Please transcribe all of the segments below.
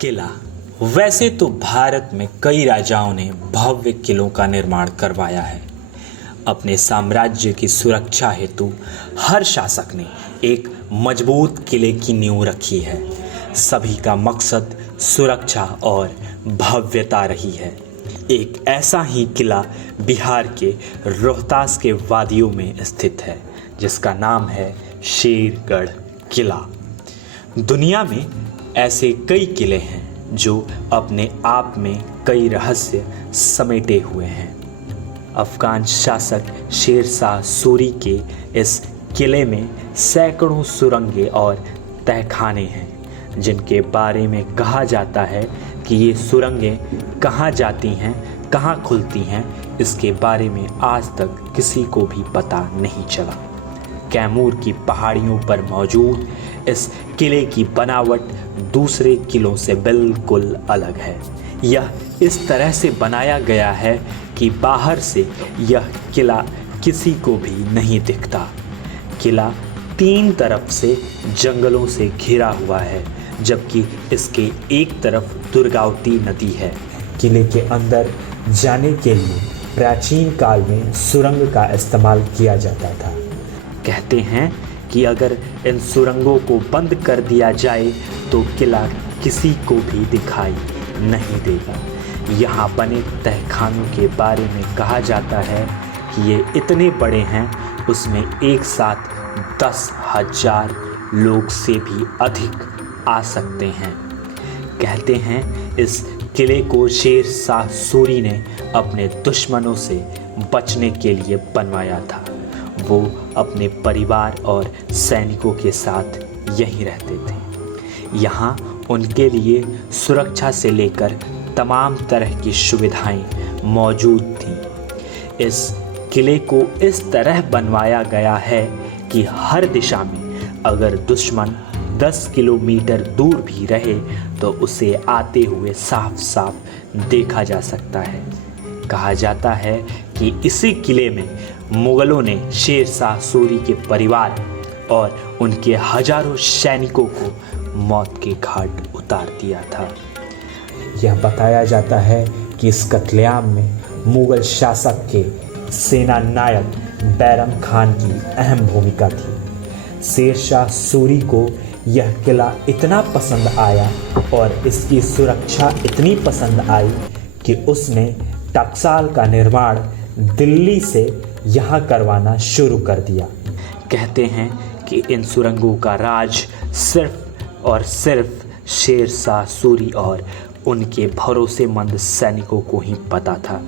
किला। वैसे तो भारत में कई राजाओं ने भव्य किलों का निर्माण करवाया है। अपने साम्राज्य की सुरक्षा हेतु हर शासक ने एक मजबूत किले की नींव रखी है। सभी का मकसद सुरक्षा और भव्यता रही है। एक ऐसा ही किला बिहार के रोहतास के वादियों में स्थित है, जिसका नाम है शेरगढ़ किला। दुनिया में ऐसे कई किले हैं जो अपने आप में कई रहस्य समेटे हुए हैं। अफगान शासक शेर शाह सूरी के इस किले में सैकड़ों सुरंगें और तहखाने हैं, जिनके बारे में कहा जाता है कि ये सुरंगें कहाँ जाती हैं, कहाँ खुलती हैं, इसके बारे में आज तक किसी को भी पता नहीं चला। कैमूर की पहाड़ियों पर मौजूद इस किले की बनावट दूसरे किलों से बिल्कुल अलग है। यह इस तरह से बनाया गया है कि बाहर से यह किला किसी को भी नहीं दिखता। किला तीन तरफ से जंगलों से घिरा हुआ है, जबकि इसके एक तरफ दुर्गावती नदी है। किले के अंदर जाने के लिए प्राचीन काल में सुरंग का इस्तेमाल किया जाता था। कहते हैं कि अगर इन सुरंगों को बंद कर दिया जाए तो किला किसी को भी दिखाई नहीं देगा। यहाँ बने तहखानों के बारे में कहा जाता है कि ये इतने बड़े हैं, उसमें एक साथ 10,000 लोग से भी अधिक आ सकते हैं। कहते हैं इस किले को शेर शाह सूरी ने अपने दुश्मनों से बचने के लिए बनवाया था। वो अपने परिवार और सैनिकों के साथ यहीं रहते थे। यहाँ उनके लिए सुरक्षा से लेकर तमाम तरह की सुविधाएं मौजूद थीं। इस किले को इस तरह बनवाया गया है कि हर दिशा में अगर दुश्मन 10 किलोमीटर दूर भी रहे तो उसे आते हुए साफ साफ देखा जा सकता है। कहा जाता है कि इसी किले में मुगलों ने शेर शाह सूरी के परिवार और उनके हजारों सैनिकों को मौत के घाट उतार दिया था। यह बताया जाता है कि इस कत्लेआम में मुगल शासक के सेना नायक बैरम खान की अहम भूमिका थी। शेर शाह सूरी को यह किला इतना पसंद आया और इसकी सुरक्षा इतनी पसंद आई कि उसने टकसाल का निर्माण दिल्ली से यहाँ करवाना शुरू कर दिया। कहते हैं कि इन सुरंगों का राज सिर्फ और सिर्फ शेर शाह सूरी और उनके भरोसेमंद सैनिकों को ही पता था।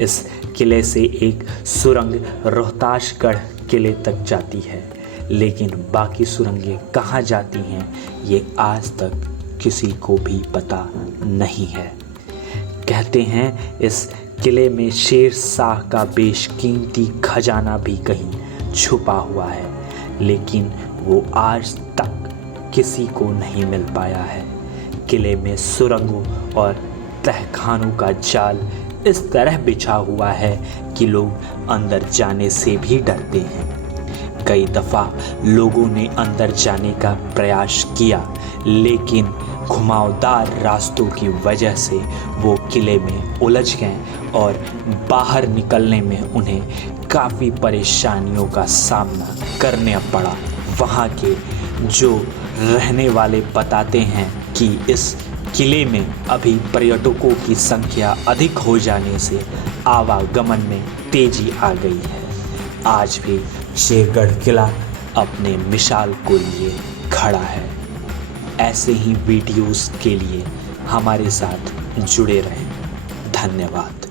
इस किले से एक सुरंग रोहतासगढ़ किले तक जाती है, लेकिन बाकी सुरंगें कहाँ जाती हैं ये आज तक किसी को भी पता नहीं है। कहते हैं इस किले में शेर शाह का बेशकीमती खजाना भी कहीं छुपा हुआ है, लेकिन वो आज तक किसी को नहीं मिल पाया है। किले में सुरंगों और तहखानों का जाल इस तरह बिछा हुआ है कि लोग अंदर जाने से भी डरते हैं। कई दफ़ा लोगों ने अंदर जाने का प्रयास किया, लेकिन घुमावदार रास्तों की वजह से वो किले में उलझ गए और बाहर निकलने में उन्हें काफ़ी परेशानियों का सामना करना पड़ा। वहाँ के जो रहने वाले बताते हैं कि इस किले में अभी पर्यटकों की संख्या अधिक हो जाने से आवागमन में तेज़ी आ गई है। आज भी शेरगढ़ किला अपने मिसाल को लिए खड़ा है। ऐसे ही वीडियोस के लिए हमारे साथ जुड़े रहें। धन्यवाद।